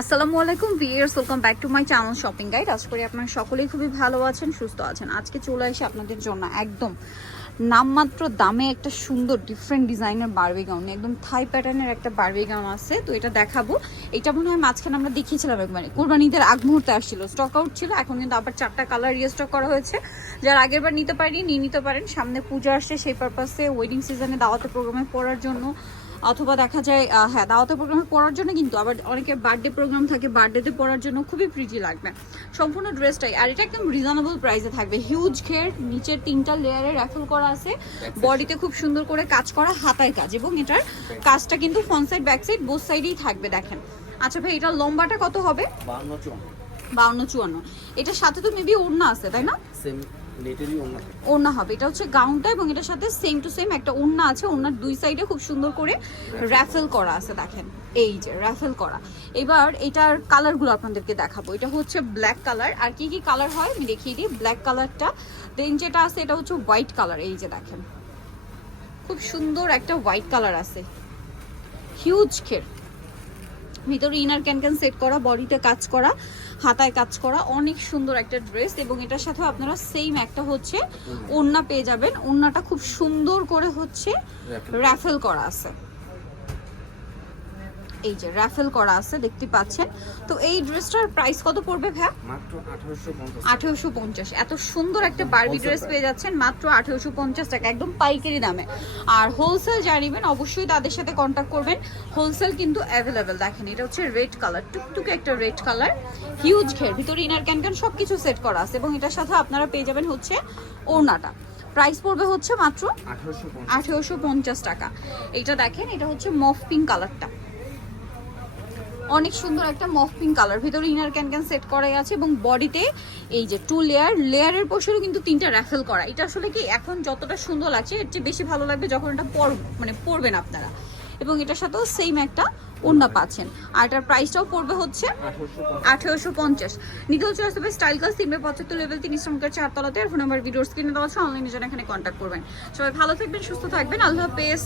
আসসালামু আলাইকুম viewers welcome back to my channel shopping guide আশা করি আপনারা সকলেই খুবই ভালো আছেন, সুস্থ আছেন। আজকে চলে এসে আপনাদের জন্য একদম নামমাত্র দামে একটা সুন্দর ডিফারেন্ট ডিজাইনের বারবি গাউন একদম থাই প্যাটার্নের একটা বারবি গাউন আছে, তো এটা দেখাবো। এটা মনে হয় মাঝখানে আমরা দেখিয়েছিলাম একবারে। কোরবানিদের আগ মুহূর্তে আসছিল স্টক আউট ছিল, এখন কিন্তু আবার চারটা কালার রিস্টক করা হয়েছে। যারা আগের বার নিতে পারেনি, নিয়ে নিতে পারেন। সামনে পূজা আসছে, সেই পারপাসে ওয়েডিং সিজনে দাওয়াতে প্রোগ্রামে পড়ার জন্য। অথবা দেখা যায় হ্যাঁ দাওয়াতে প্রোগ্রামে পড়ার জন্য কিন্তু আবার অনেকে বার্থডে প্রোগ্রাম থাকে বার্থডেতে পড়ার জন্য খুবই প্রিজি লাগবে। সম্পূর্ণ ড্রেসটাই আর এটা একদম রিজনেবল প্রাইসে থাকবে। হিউজ ঘের নিচের তিনটা লেয়ারে র্যাফেল করা আছে। বডিতে খুব সুন্দর করে কাজ করা হাতায় কাজ এবং এটার কাজটা কিন্তু front side back side both সাইডেই থাকবে দেখেন। আচ্ছা ভাই এটার লম্বাটা কত হবে? চুয়ান্ন। বাউন্ন চুয়ান্ন। এটার সাথে তো মেবি ওড়না আছে তাই না? ওড়না হবে। এটা হচ্ছে গাউনটা এবং এটার সাথে সেম টু সেম একটা ওড়না আছে। ওড়নার দুই সাইডে খুব সুন্দর করে র্যাফেল করা। আছে দেখেন। এই যে র্যাফেল করা। এবার এটার কালারগুলো আপনাদেরকে দেখাবো। এটা হচ্ছে ব্ল্যাক কালার আর কি কি কালার হয় আমি দেখিয়ে দিই। ব্ল্যাক কালারটা দেন যেটা আছে এটা হচ্ছে হোয়াইট কালার এই যে দেখেন। খুব সুন্দর একটা হোয়াইট কালার আছে। হিউজ খের। ভিতরে ইনার ক্যান ক্যান সেট করা বডিতে কাজ করা হাতায় কাজ করা অনেক সুন্দর একটা ড্রেস এবং এটার সাথে আপনারা সেম একটা হচ্ছে ওন্না পেয়ে যাবেন। ওন্নাটা খুব সুন্দর করে হচ্ছে র্যাফেল করা আছে। এই যে র্যাফেল করা আছে দেখতে পাচ্ছেন। তো এই ড্রেসটার প্রাইস কত পড়বে ভ্যা মাত্র আঠারোশো পঞ্চাশ আঠেরোশো পঞ্চাশ। এত সুন্দর একটা বারবি ড্রেস পেয়ে যাচ্ছেন মাত্র আঠেরোশো পঞ্চাশ টাকা একদম পাইকারি দামে। আর হোলসেল জানিবেন অবশ্যই তাদের সাথে কন্ট্যাক্ট করবেন। হোলসেল কিন্তু অ্যাভেলেবেল দেখেন এটা হচ্ছে রেড কালার টুকটুকে একটা রেড কালার হিউজ ঘের। ভিতরে ইনার ক্যান ক্যান সব কিছু সেট করা আছে এবং এটার সাথে আপনারা পেয়ে যাবেন হচ্ছে ওড়নাটা। প্রাইস পড়বে হচ্ছে মাত্র আঠারোশো টাকা। এটা দেখেন এটা হচ্ছে মফ পিঙ্ক কালারটা অনেক সুন্দর একটা মফ পিঙ্ক কালার ভিতরে ইনার ক্যান ক্যান সেট করাই আছে এবং বডিতে এই যে টু লেয়ার লেয়ারের পোষণও কিন্তু তিনটা র্যাফেল করা। এটা আসলে কি এখন যতটা সুন্দর লাগছে, এর চেয়ে বেশি ভালো লাগবে যখন এটা পর মানে পরবেন আপনারা। এবং এটার সাথেও সেম একটা ওড়না পাচ্ছেন। আর এটার প্রাইসটাও পড়বে হচ্ছে আঠেরোশো পঞ্চাশ। নিতে হচ্ছে আসবে স্টাইল কাজ তিনবে পঁচাত্তর লেভেল তিন ইসলামকার চারতলাতে আর ফোন নাম্বার ভিডিওর স্ক্রিনে দেওয়া আছে অনলাইনে যেন এখানে কন্ট্যাক্ট করবেন। সবাই ভালো থাকবেন, সুস্থ থাকবেন। আল্লাহ হাফেজ।